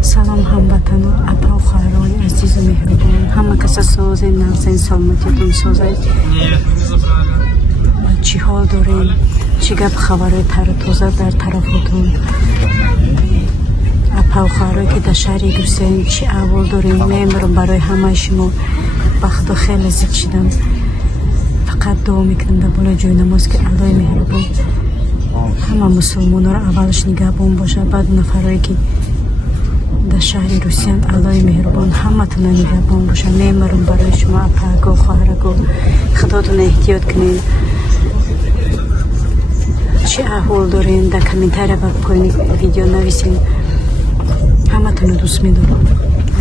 سلام هموطنان، اپا و خواهران عزیز و مهربان، همه کس سازه نغزین سلامتیتون سازه. چی حال دارین؟ چی گپ خبره تازه در طرفتون؟ اپا و خواهران که در شهر روسیه چی احوال دارین؟ میمرم برای همه شما بخت و خیلی زد شدم. فقط دعا میکنم در بالا جای نماز که الله مهربان همه مسلمان را اولش نگهبان باشه، بعد نفرایی که در شهر روسیه الله مهربان همه تون نگهبان باشه. میمرم برای شما اپاگو خواهرگو خداتون احتیاط کنین. چه احوال دارین در کامنتاری بکنین، ویدیو نویسین. همه تون دوست میدارم.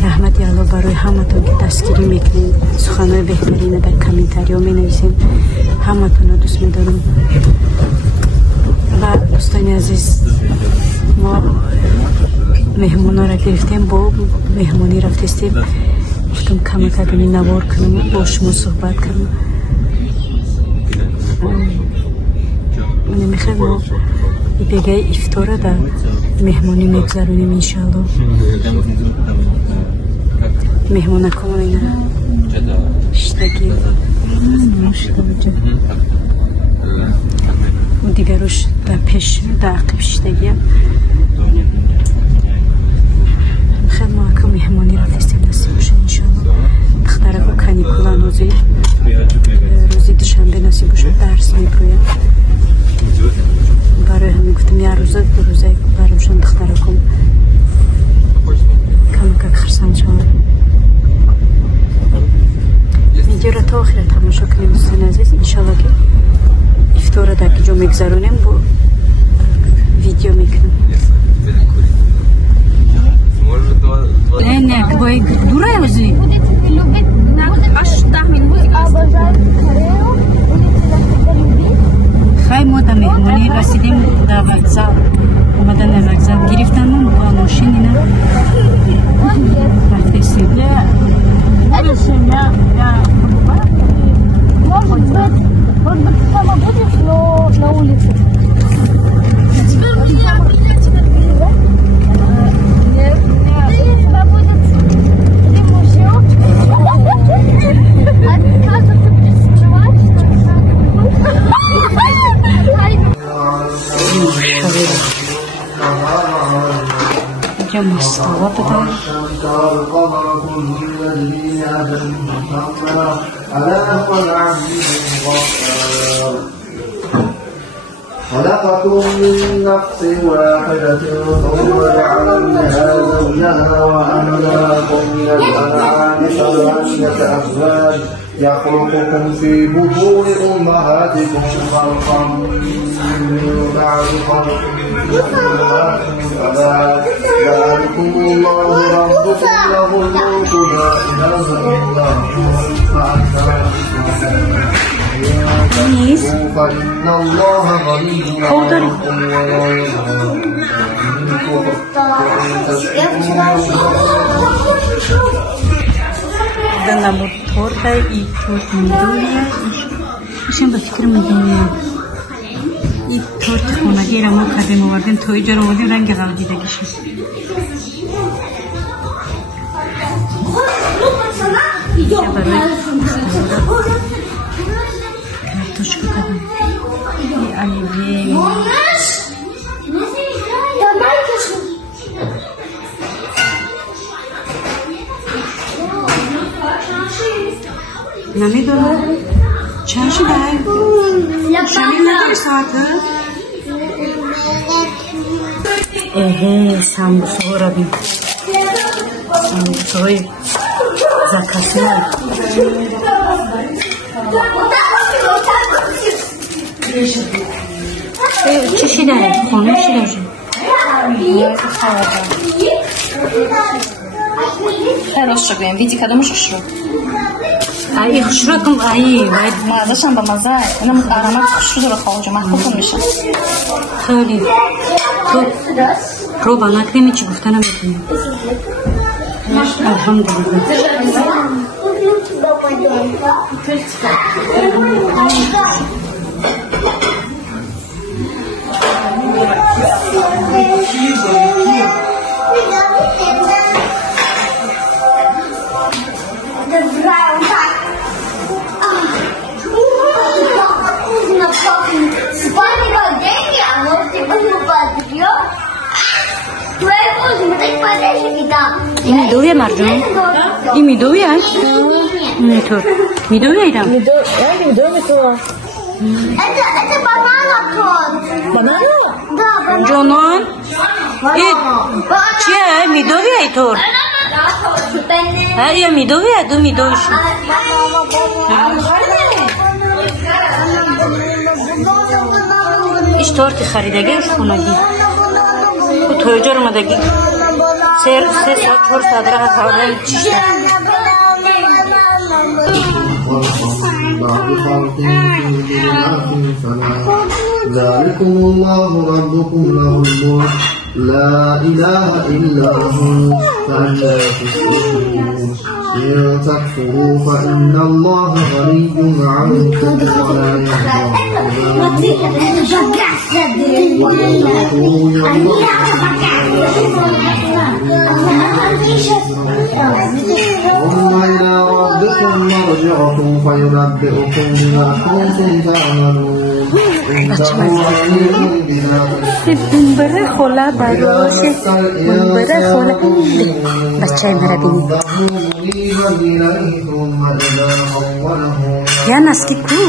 رحمت الله برای همه تون که دستگیری میکنین، سخنهای بهترین در کامنتاری ها می نویسین. همه تون دوست میدارم. و دوستان عزیز، ما مهمونا را گرفتیم، با مهمانی رفتیم، گفتم کم کدومی نوار کنم با شما صحبت کنم. من میخوام ما دیگه افطار در مهمانی میگذرونیم انشالله. مهمونه کن اینا شتگی مشتاجه و دیگه روش در پیش در عقب شتگی خیلی ما که مهمانی رفتیم نصیب باشه انشالله. دختره با کانیکولا روزی دوشنبه نصیب باشه درس میبرویم. برای همین گفتم یه روزه دو روزه برامشان دختره کن کمک خرسان شما. ویدیو را تا آخر تماشا کنیم دوستان عزیز. انشالله که افطار در که جا میگذرونیم با ویدیو میکنم. نه باید دوره وزی خیلی ما در مهمانی رسیدیم. در وقتزا اومدن در وقتزا گرفتن من با ماشین اینا رفتیم. Мама, будешь на улице? Нет. Тебя будет лимузин. А ты будешь скрывать? идем на стол потом. خلقكم من نفس واحدة ثم جعل منها زوجها وأنزلكم من الأنعام ثمانية أزواج يخلقكم في بطون أمهاتكم خلقا من بعد خلق ذلكم الله ربكم له الملك لا إله إلا هو فإن الله غني عنكم ولا يرضى Dana motorda i tort midoriya ishim ba fikr midoriya i tort xonagi ra ma kadem ovardem to'y jor ovardem rangi g'aldidagish kartoshka kadam оливье نمیدونم چند شده؟ شمی نداری ساعته؟ سمبوسه ها را بیم سمبوسه های زکاسی چی شده؟ خانه چی داشته؟ خیلی شو بیم ویدی کدامش شو ای خوشرکم ای مازشم با مزه اینم آرامت خوش رو خواهد من خوب میشه خیلی تو پروبا نکنی چی گفتن نمیتونی الحمدلله میدویه مرجان؟ این میدویه؟ اینطور میدویه ایرم؟ میدویه تو это банана тот. Banana? Да, банана. جانان؟ چیه؟ میدویه ایطور؟ یا میدویه دو میدویش ایش تورتی خریدگی از خونگی او تویجار مدگی 3 ساعت 4 ساعت را حسابه چیشته ذلكم الله ربكم له الملك لا إله إلا هو فأنا تشركون إن تكفروا فإن الله غني عنكم ولا ثم إلى ربكم مرجعكم فينبئكم بما كنتم تعملون بره خوله براشه بره خوله بچه مرا بینی یا نسکی کو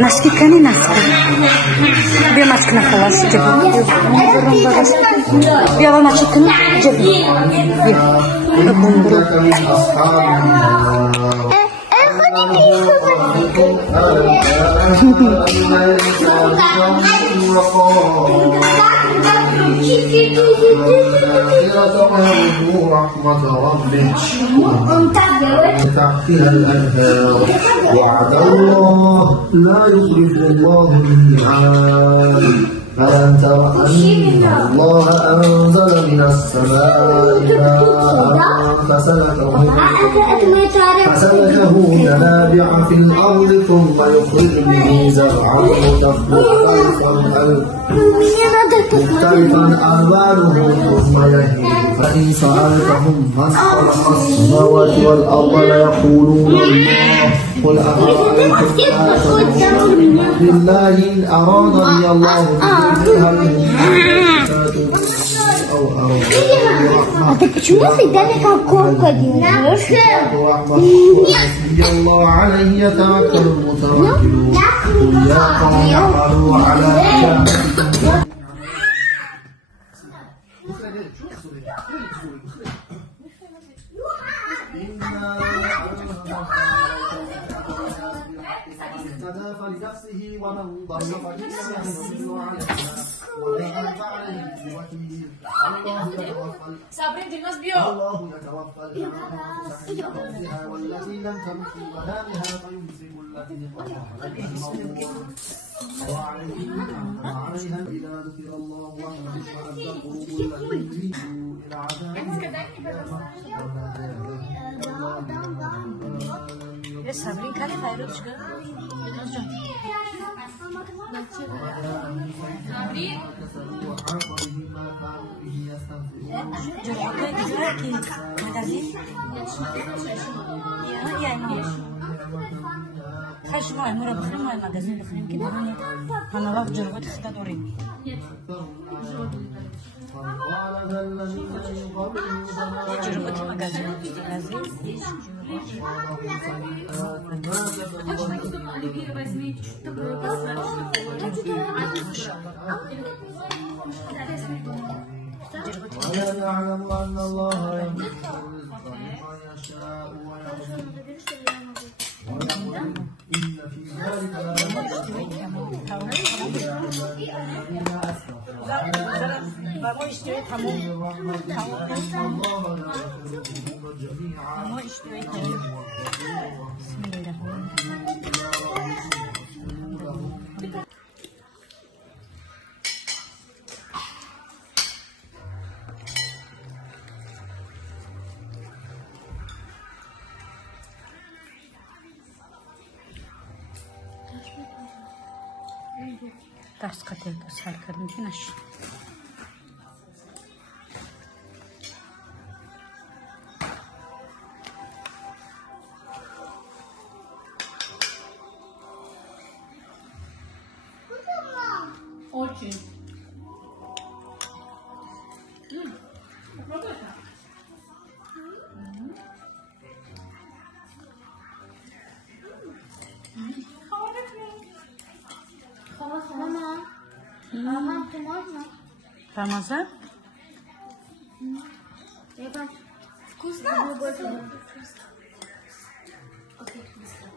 نسکی کنی نسکی بیا مسک نخواست جبا بیا با مسک کنی جبا رحمة ربك تحتها الأنهار وعد الله لا يخلف الله الميعاد ألم تر أن الله أنزل من السماء ماء فسلكه ينابع في الأرض ثم يخرج به زرعا مختلفا ألوانه ثم يهدي فإن سألتهم من خلق السماوات والأرض ليقولون الله قل أفرأيتم بالله إن أرادني الله почему всегда такая корка делаешь? الله عليه يتوكل المتوكلون قل يا قوم اعملوا على حسابكم فلنفسه ومن ضل فإنما الله يتوفى والتي لم تمت في منامها فيمسك التي قضى وعليها إذا ذكر الله وحده اشمأزت قلوب الذين يريدوا إلى عذاب صبرین کنی خیرات چکر؟ جرعه که مدازین یعنی خش ما امورا بخریم ما مدازین بخریم که برونی همه وقت جرعه خدا داریم جرعه مدازین ولا يعلم أن الله يملك الرزق لمن يشاء ويقدر ويقول إن في ذلك الذين أسرفوا Thank you. раз хотел сар кардем ки нашид. Очень. Попробуй так. Мама. Мама, ты можно? Рамазан? Я прям вкусно? Окей, вкусно.